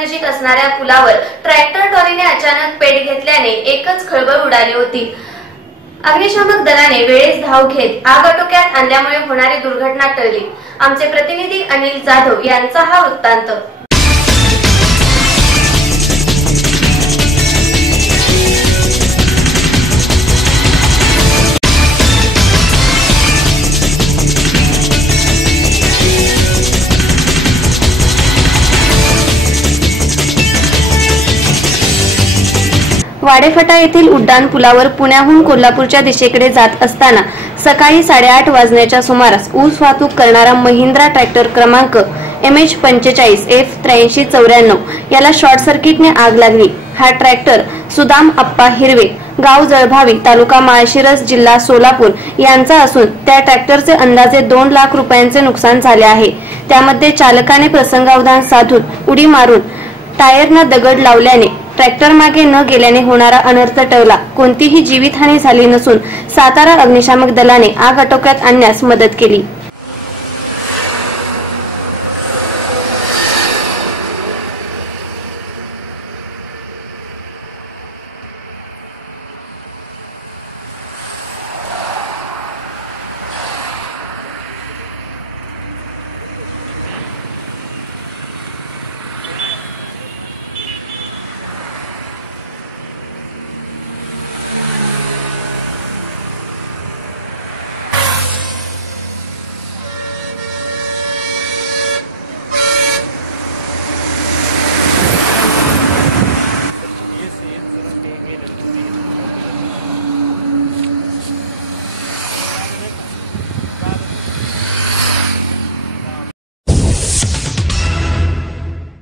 रस्त्यानजीक असणाऱ्या पुलावर ट्रॅक्टर ट्रॉलीने अचानक पेट घेतल्याने एकच खळबळ उडाली होती। अग्निशमन दलाने वेळेस धाव घेत आग आटोक्यात आणल्यामुळे होणारी दुर्घटना टळली। आमचे प्रतिनिधी अनिल जाधव यांचा हा वृत्तांत। वाडेफटा येथील उड्डाण पुलावर पुण्याहून कोल्हापूरच्या दिशेकडे जात असताना सकाळी 8:30 वाजण्याच्या सुमारास ऊस वाहतूक करणारा महिंद्रा ट्रॅक्टर क्रमांक MH45F8394 याला शॉर्ट सर्किटने आग लागली। हा ट्रॅक्टर सुदाम अप्पा हिरवे, गाव जळभावी, तालुका माळशिरस, जिल्हा सोलापूर यांचा असून त्या ट्रॅक्टरचे अंदाजे 2 लाख रुपयांचे नुकसान झाले आहे। त्यामध्ये चालकाने प्रसंगावधान साधून उडी मारून टायरना दगड लावल्याने ट्रॅक्टर मागे न गेल्याने होणारा अनर्थ टळला। कोणतीही जीवितहानी झाली नसून सातारा अग्निशामक दलाने आग आटोक्यात आणण्यास मदत केली।